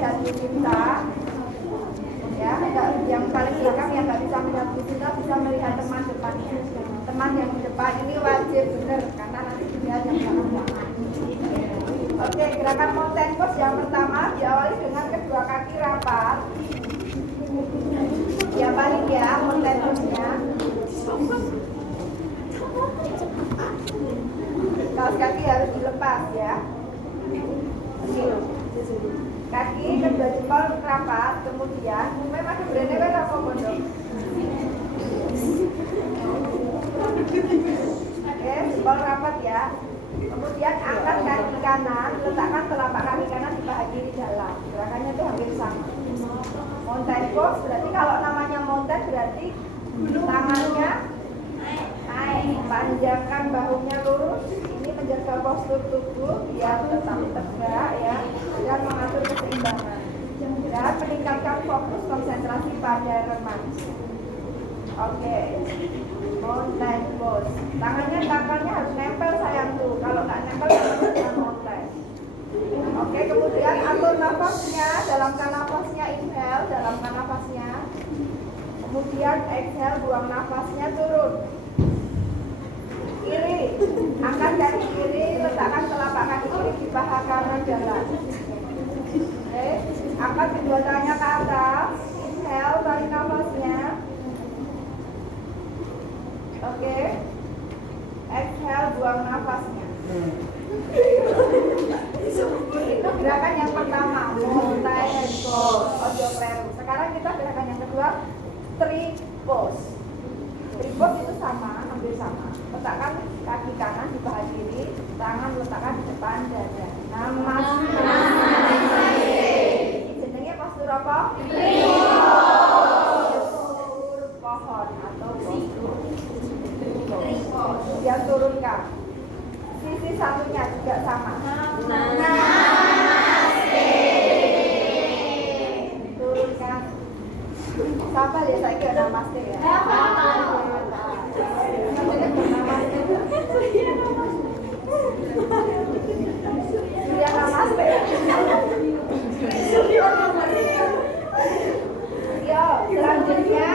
melihat Bu Sinta. Ya, yang paling belakang yang nggak bisa melihat Bu Sinta bisa melihat teman depannya. Teman yang di depan ini wajib benar karena nanti dilihat yang belakang. Oke, gerakan mountain pose yang pertama diawali dengan kedua kaki rapat. Ya balik ya mountain pose-nya. Kaos kaki harus dilepas ya. Kaki kedua jempol rapat, kemudian memang brandnya kan apa pondok? Oke, jempol rapat ya. Kemudian angkat kaki kanan, letakkan telapak kaki kanan di paha kiri dalam. Gerakannya itu hampir sama. Mountain pose berarti kalau namanya mountain berarti tangannya naik, panjangkan bahunya lurus. Ini menjaga postur tubuh biar tetap tegak ya dan mengatur keseimbangan. Dan meningkatkan fokus konsentrasi pada remaja. Oke. Mountain pose. Tangannya harus nempel sayang tuh. Kalau nggak nempel bukan mountain. Oke, kemudian atur nafasnya, dalamkan nafasnya, inhale, dalamkan nafasnya. Kemudian exhale, buang nafasnya, turun. Kiri, angkat kaki kiri, letakkan telapak kaki kiri di paha kanan jalan. Oke, angkat kedua tangannya ke atas. Inhale, tarik nafasnya. Oke, exhale, buang nafasnya. Itu gerakan yang pertama, mountain pose, ojo kleru. Sekarang kita gerakan yang kedua, tree pose. Tree pose itu sama, hampir sama. Letakkan kaki kanan di paha kiri, tangan letakkan di depan dada. Namaste. Jenenge postur apa? Tree pose. Postur pohon atau postur. Kemudian turunkan. Sisi satunya juga sama. Namaste. Turunkan. Siapa ya saya kira namaste ya? Surya namaste. Yo, selanjutnya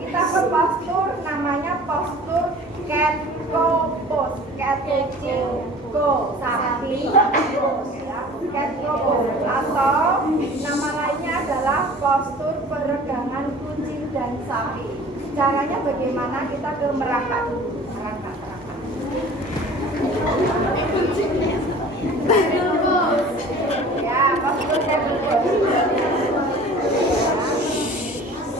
kita ke postur namanya postur cat pose. Cat go sapi ya, cat pose atau nama lainnya adalah postur peregangan kucing dan sapi. Caranya bagaimana? Kita ke merangkak dulu. Merangkak. Ya, postur table pose.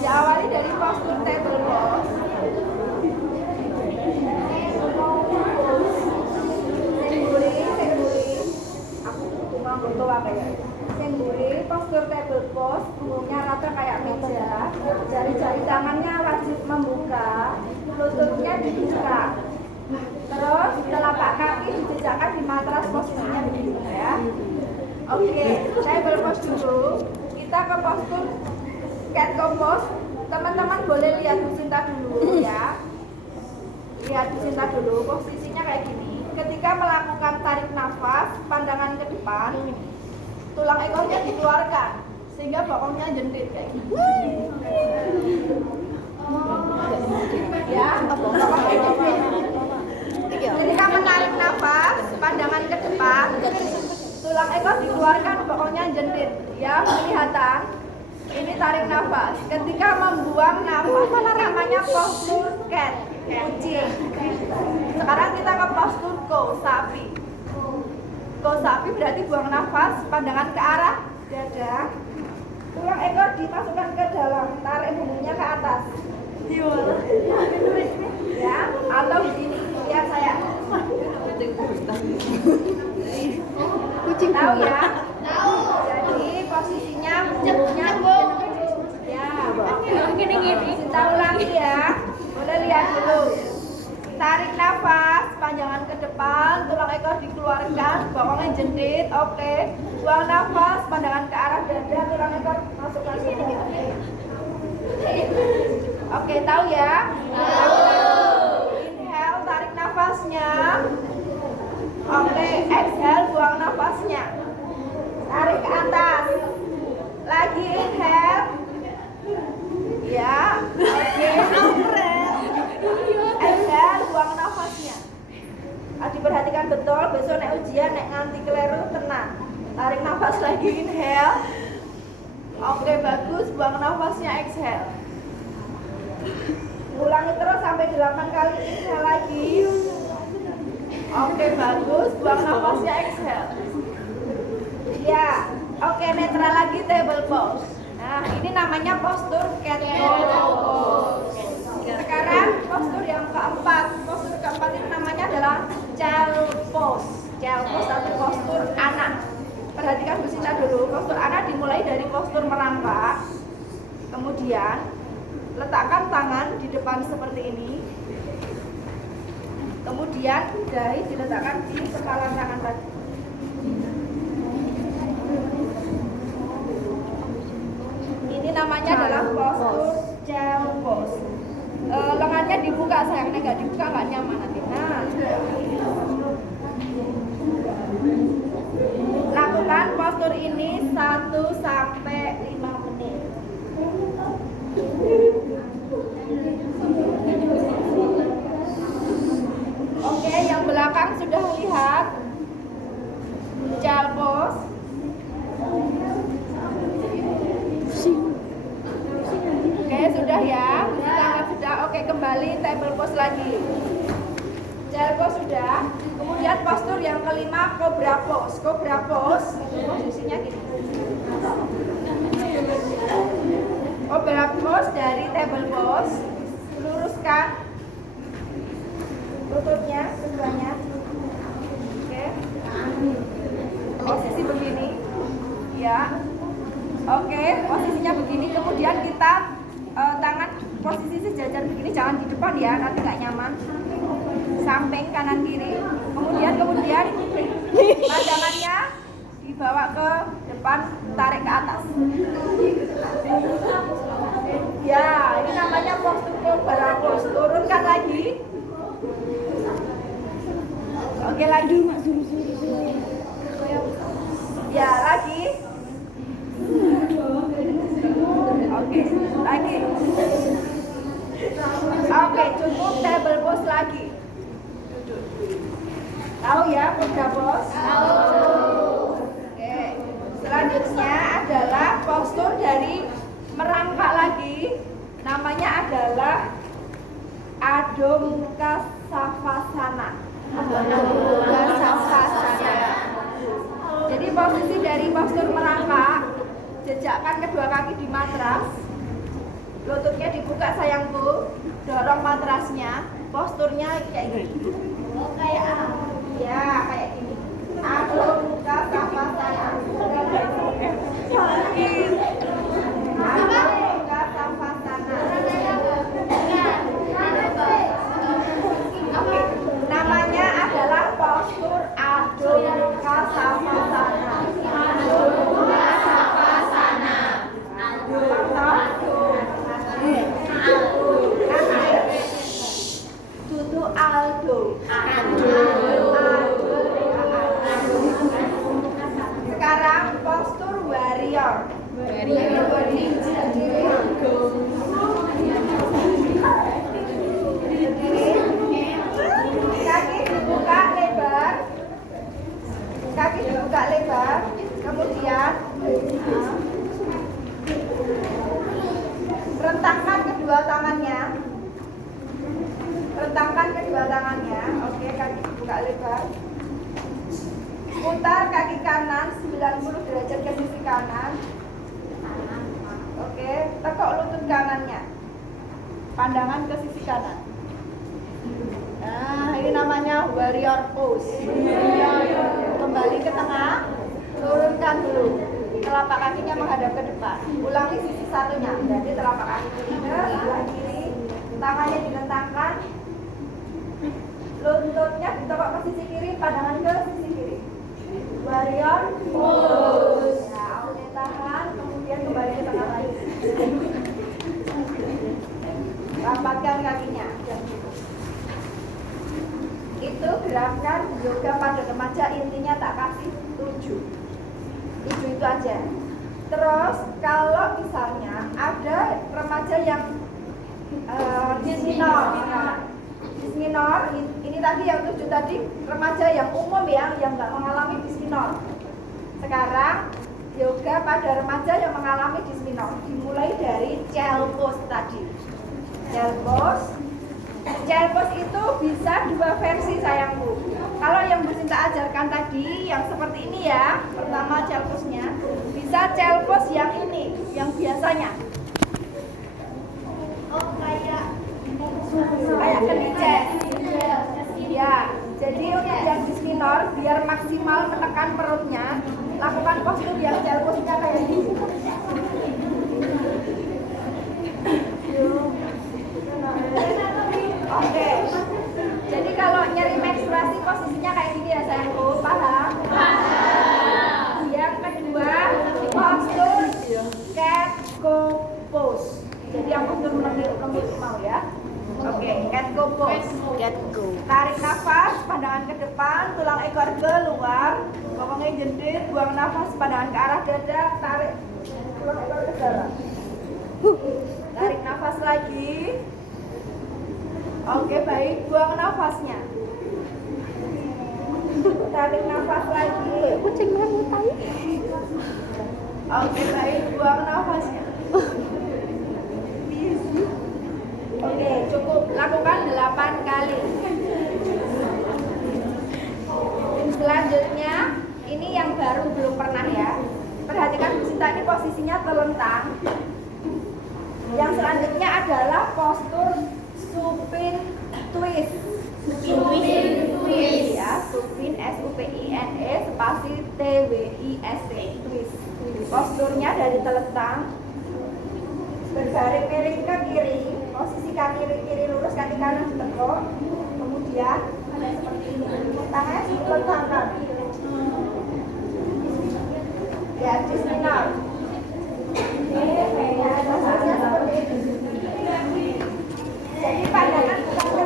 Diawali dari postur table pose. Postur table pose punggungnya rata kayak meja, jari-jari tangannya wajib membuka, lututnya dibuka. Terus telapak kaki dijejakkan di matras posturnya begini ya. Oke, table pose dulu. Kita ke postur cat pose. Teman-teman boleh lihat Bu Sinta dulu ya. Lihat Bu Sinta dulu, posisinya kayak gini. Ketika melakukan tarik nafas, pandangan ke depan, tulang ekornya dikeluarkan sehingga bokongnya jendit kayak gini. Ya, ketika menarik nafas, pandangan ke depan, tulang ekor dikeluarkan, bokongnya jendit. Ya, kelihatan. Ini tarik nafas. Ketika membuang nafas, namanya postur cat, kucing. Sekarang kita ke postur go, sapi. Go sapi berarti buang nafas, pandangan ke arah dada. Tulang ekor dimasukkan ke dalam, tarik punggungnya ke atas. Ya, atau di sini lihat saya. Kucing tahu ya? Tahu. Jadi posisinya punggungnya ya. Kita ulangi ya. Boleh lihat dulu. Tarik nafas, panjangan ke depan, tulang ekor dikeluarkan, bokongnya jendit, oke. Buang nafas, pandangan ke arah dada, tulang ekor masukkan ke sini. Oke, tahu ya? Tahu. Inhale, tarik nafasnya. Oke, exhale, buang nafasnya. Tarik ke atas. inhale. Oke, bagus. Buang nafasnya, exhale. Ulangi terus sampai 8 kali. Inhale lagi. Oke, bagus. Buang nafasnya, exhale. Ya, oke, netral lagi, table pose. Nah, ini namanya postur cat pose. Sekarang postur yang keempat. Postur keempat ini namanya adalah child pose. Child pose atau postur anak. Perhatikan Bu Sinta dulu. Postur anak dimulai dari postur merangkak. Kemudian letakkan tangan di depan seperti ini. Kemudian dahi diletakkan di kepala tangan tadi. Ini namanya adalah postur child pose. Lengannya dibuka, sayang, nggak dibuka nggak nyaman nanti. Nah, lakukan postur ini 1 sampai 5 menit. Oke, yang belakang sudah lihat child pose. Oke, sudah ya. Sudah. Oke, kembali table pose lagi. Child pose sudah. Kemudian postur yang kelima, cobra pose. Cobra pose posisinya gini. Cobra pose dari table pose. Luruskan lututnya keduanya. Oke. Posisi begini. Ya. Oke, posisinya begini. Kemudian kita tangan posisi sejajar begini, jangan di depan ya, nanti nggak nyaman. Samping kanan kiri. Kemudian pandangannya dibawa ke depan, tarik ke atas. Ya, ini namanya postur cobra pose. Turunkan lagi. Oke, lagi. Ya, lagi. Oke, lagi. Oke, cukup table pose lagi. Tahu ya cobra pose? Tahu. Oke. Selanjutnya adalah postur dari merangkak lagi. Namanya adalah Adho Mukha Savasana. Jadi posisi dari postur merangkak, jejakkan kedua kaki di matras. Lututnya dibuka, sayangku. Dorong matrasnya. Posturnya kayak gini. Ya, kayak gini. Adho Mukha Savasana. Adho Mukha Savasana. Oke, namanya adalah postur Adho Mukha Savasana. Adho Mukha Savasana. Tutu Aldo. Sekarang postur warrior. Kaki dibuka lebar. Kaki dibuka lebar. Kemudian rentangkan kedua tangannya. Rentangkan kedua tangannya. Oke, kaki dibuka lebar. Putar kaki kanan 90 derajat ke sisi kanan. Oke, tekuk lutut kanannya. Pandangan ke sisi kanan. Nah, ini namanya warrior pose. Kembali ke tengah. Turunkan dulu. Telapak kakinya menghadap ke depan. Ulangi sisi satunya. Jadi telapak kaki kiri ke sebelah kiri. Tangannya dilentangkan. Lututnya ditekuk ke sisi kiri, pandangan ke sisi kiri. Warrior pose. Nah, oke, tahan, kemudian kembali ke tengah lagi. Rapatkan kakinya. Itu gerakan yoga pada remaja, intinya tak kasih 7 itu aja. Terus kalau misalnya ada remaja yang disminor. Disminor, ini tadi yang 7 tadi remaja yang umum ya, yang nggak mengalami disminor. Sekarang yoga pada remaja yang mengalami dysmenorrhea. Dimulai dari child pose tadi. Child pose itu bisa dua versi sayangku. Kalau yang Bu Sinta ajarkan tadi yang seperti ini ya, pertama child pose-nya, bisa child pose yang ini, yang biasanya. Oh, kayak kenicet. Ya, jadi untuk yang dysmenor biar maksimal menekan perutnya, lakukan postur yang child pose-nya kayak gini. Oke. Jadi kalau nyeri menstruasi posisinya kayak gini ya sayangku, paham? Yang kedua, postur cat cow pose. Jadi yang postur lembut mau ya. Oke, cat cow pose. Tarik nafas, pandangan ke depan, tulang ekor keluar, bokongnya jendit, buang nafas, pandangan ke arah dada, tarik tulang ekor ke dalam. Tarik nafas lagi. Oke, baik, buang nafasnya. Tarik nafas lagi. Kucing mengutai. Oke, baik, buang nafasnya. Oke, cukup. Lakukan 8 kali. Selanjutnya, ini yang baru belum pernah ya. Perhatikan Bu Sinta ini posisinya telentang. Yang selanjutnya adalah postur supine twist. Ya, supine SUPINE spasi TWIST twist. Posturnya dari telentang, berbaring miring ke kiri, posisi kaki kiri lurus, kaki kanan ditegak, kemudian ada seperti ini, tangannya dilentangkan. Ya, dysmenor. Posisinya seperti ini. Jadi pandangan bukan ke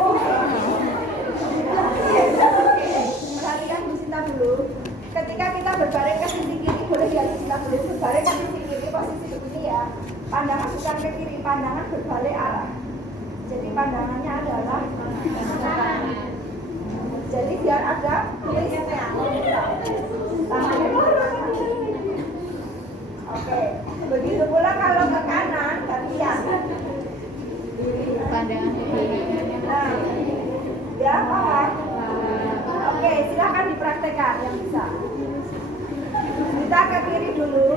perhatikan Bu Sinta dulu. Ketika kita berbaring ke sisi kiri, boleh ya Bu Sinta dulu. Berbaring ke sisi kiri, posisi begini ya. Pandangan bukan ke kiri, pandangan berbalik arah. Jadi pandangannya adalah jadi biar ada twistnya. Tangannya oke. Begitu pula kalau ke kanan, gantian. Pandangan ke kiri. Nah, ya paham? Oke, silakan dipraktekkan yang bisa. Kita ke kiri dulu.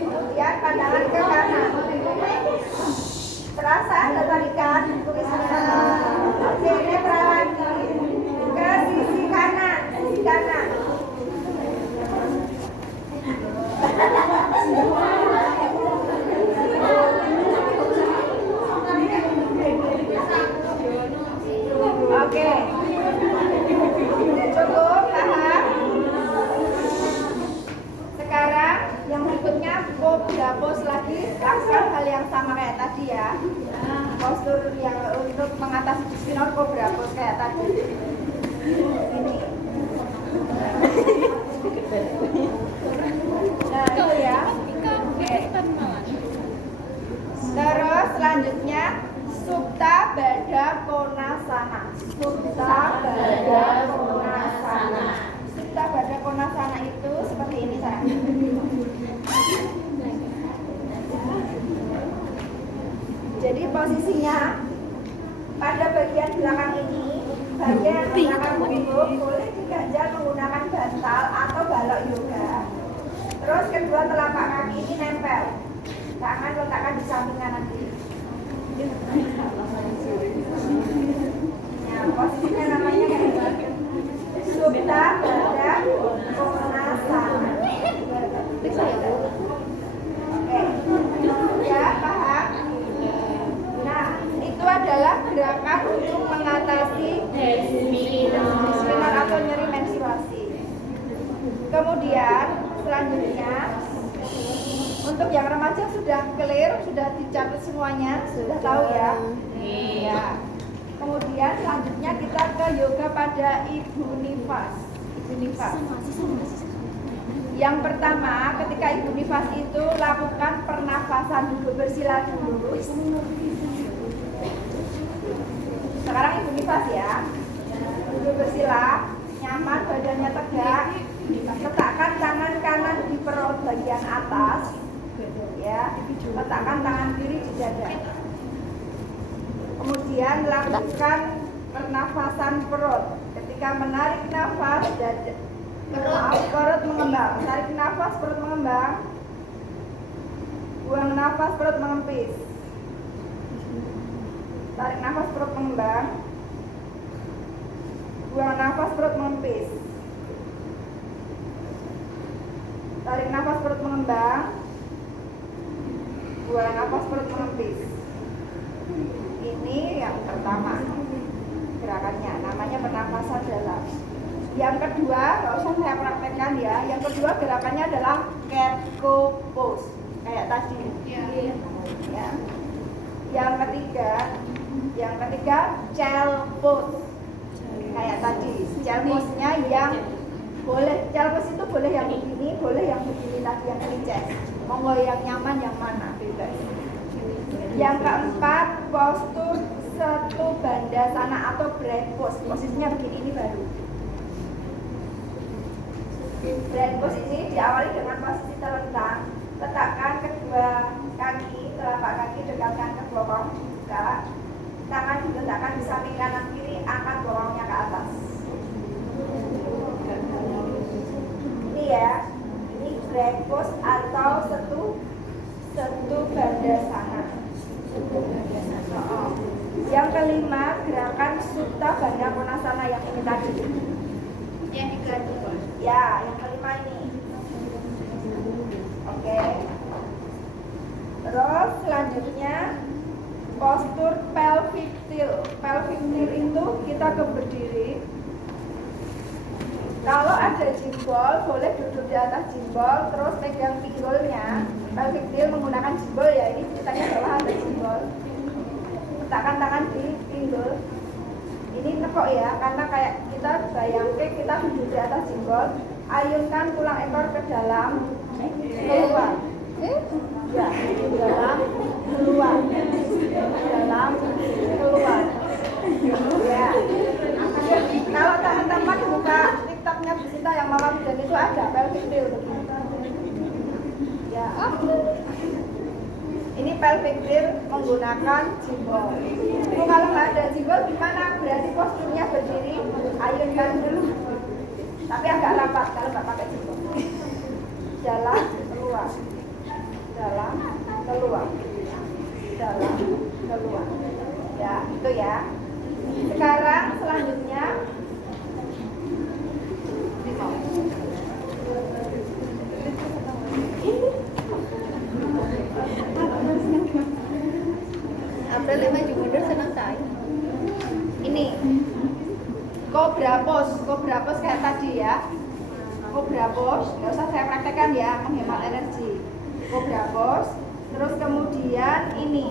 Kemudian pandangan ke kanan. Terasa ada tarikan tulisnya. Oke, ini lagi ke sisi kanan, sisi kanan. Oke, cukup, paham? Sekarang yang berikutnya cobra pose lagi, lakukan hal yang sama kayak tadi ya. Postur yang untuk mengatasi dysmenorrhea cobra pose kayak tadi. Ini. Nah, itu ya. Oke. Terus selanjutnya Supta Baddha Konasana. Supta Baddha Konasana. Supta Baddha Konasana itu seperti ini sayang. Jadi posisinya pada bagian belakang ini, bagian belakang punggung boleh diganjal menggunakan bantal atau balok yoga. Terus kedua telapak kaki ini nempel. Tangan letakkan di samping kanan kiri. Nah, posisinya namanya Supta Baddha Konasana. Oke, ya paham? Nah, itu adalah gerakan untuk mengatasi dysmenorrhea atau nyeri menstruasi. Kemudian selanjutnya untuk yang remaja sudah clear, sudah dicatat semuanya, sudah tahu ya? Iya. Kemudian selanjutnya kita ke yoga pada ibu nifas. Ibu nifas. Yang pertama, ketika ibu nifas itu lakukan pernafasan dulu, bersila dulu. Sekarang ibu nifas ya. duduk bersila, nyaman, badannya tegak. Letakkan tangan kanan di perut bagian atas, ya. Letakkan tangan kiri di dada. Kemudian lakukan pernafasan perut. Ketika menarik nafas, perut mengembang. Tarik nafas, perut mengembang. Buang nafas, perut mengempis. Tarik nafas, perut mengembang. Buang nafas, perut mengempis. Tarik nafas, perut mengembang. Buang nafas, perut mengempis. Ini yang pertama gerakannya, namanya pernafasan dalam. Yang kedua, nggak usah saya praktekkan ya. Yang kedua gerakannya adalah cat cow pose, kayak tadi. Ya. Yang ketiga child pose, kayak tadi. Child pose-nya yang boleh, child pose itu boleh yang begini, boleh yang begini tadi yang princess. Monggo yang nyaman yang mana, bebas. Yang keempat, postur satu bandasana atau bread pose. Posisinya begini, ini baru. Bread pose ini diawali dengan posisi telentang. Letakkan kedua kaki, telapak kaki dekatkan ke bokong, buka. Tangan diletakkan di samping kanan kiri, angkat bokongnya ke atas. Ini ya, ini bread pose atau setu bandasana. Yang kelima, gerakan Supta Bandha Konasana yang ini tadi. Yang diganti. Ya, yang kelima ini. Oke. Terus selanjutnya postur pelvic tilt. Pelvic tilt itu kita berdiri. Kalau ada jimbol, boleh duduk di atas jimbol, terus pegang pinggulnya. Pelvic tilt menggunakan jimbol ya, ini ceritanya bawah ada jimbol. Letakkan tangan di pinggul. Ini nepok ya, karena kayak kita bayangkan kita duduk di atas jimbol. Ayunkan tulang ekor ke dalam, keluar. Ya, dalam, keluar. Dalam, keluar. Ya. Kalau teman-teman buka TikToknya Bu Sinta yang Mama Bidan itu ada pelvic tilt. Ya. Ini pelvic tilt menggunakan jimbol. Kalau nggak ada jimbol gimana? Berarti posturnya berdiri, ayunkan dulu. Tapi agak rapat kalau nggak pakai jimbol. Dalam, keluar. Dalam, keluar. Dalam, keluar. Ya, itu ya. Sekarang selanjutnya April maju mundur senang saya. ini cobra pose kayak tadi ya. Cobra pose, nggak usah saya praktekkan ya, menghemat energi. Cobra pose, terus kemudian ini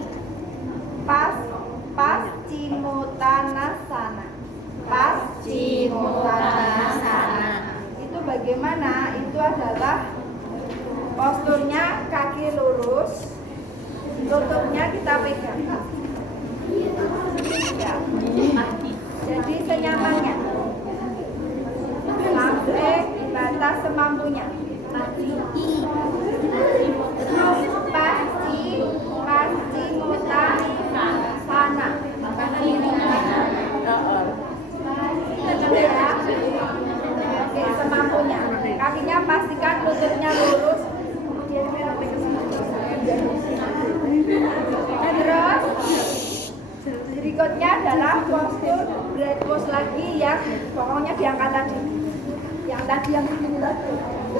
Paschimottanasana. Paschimottanasana. Itu bagaimana? Itu adalah posturnya kaki lurus, lututnya kita pegang. Ya. Jadi senyamannya. Sampai batas semampunya. Paschimottanasana. Oke, semampunya. Kakinya pastikan lututnya lurus. Kemudian terus berikutnya adalah postur bread pose lagi yang pokoknya diangkat tadi. Yang tadi yang ini tadi.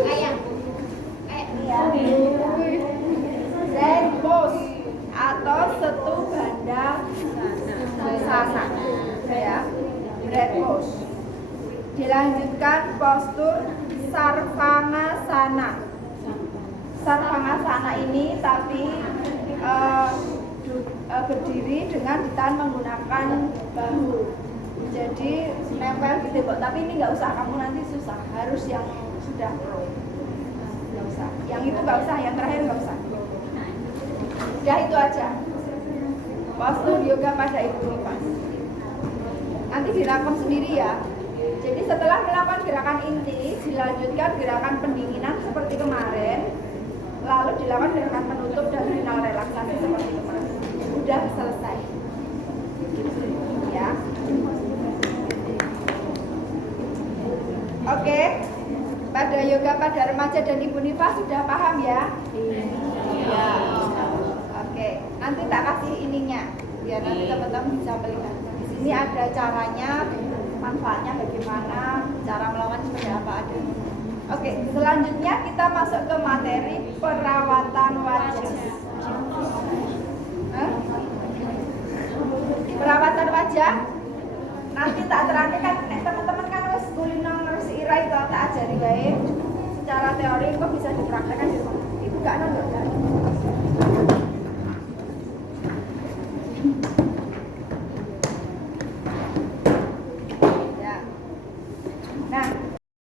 Kayak ya. Bread pose atau setu bandasana. Ya. Bread pose. Dilanjutkan postur sarvangasana. Sarvangasana ini tapi berdiri dengan ditahan menggunakan bahu. Jadi nempel gitu kok. Tapi ini nggak usah, kamu nanti susah. Harus yang sudah pro. Nggak usah. Yang itu nggak usah, yang terakhir nggak usah. Udah itu aja. Postur yoga pada ibu nifas. Nanti direkam sendiri ya. Jadi setelah melakukan gerakan inti, dilanjutkan gerakan pendinginan seperti kemarin, lalu dilakukan gerakan penutup dan final relaksasi seperti kemarin. Udah selesai. Ya. Oke. Pada yoga pada remaja dan Ibu Nifa sudah paham ya? Iya. Oke. Nanti tak kasih ininya biar nanti teman-teman bisa melihat. Di sini ada caranya, manfaatnya bagaimana, cara melakukan seperti apa ada. Oke, selanjutnya kita masuk ke materi perawatan wajah. Perawatan wajah nanti tak terangkan kan teman-teman kan wis kulino ngersi ira itu tak ajari baik secara teori kok bisa dipraktekkan di rumah. Ibu gak nonton kan?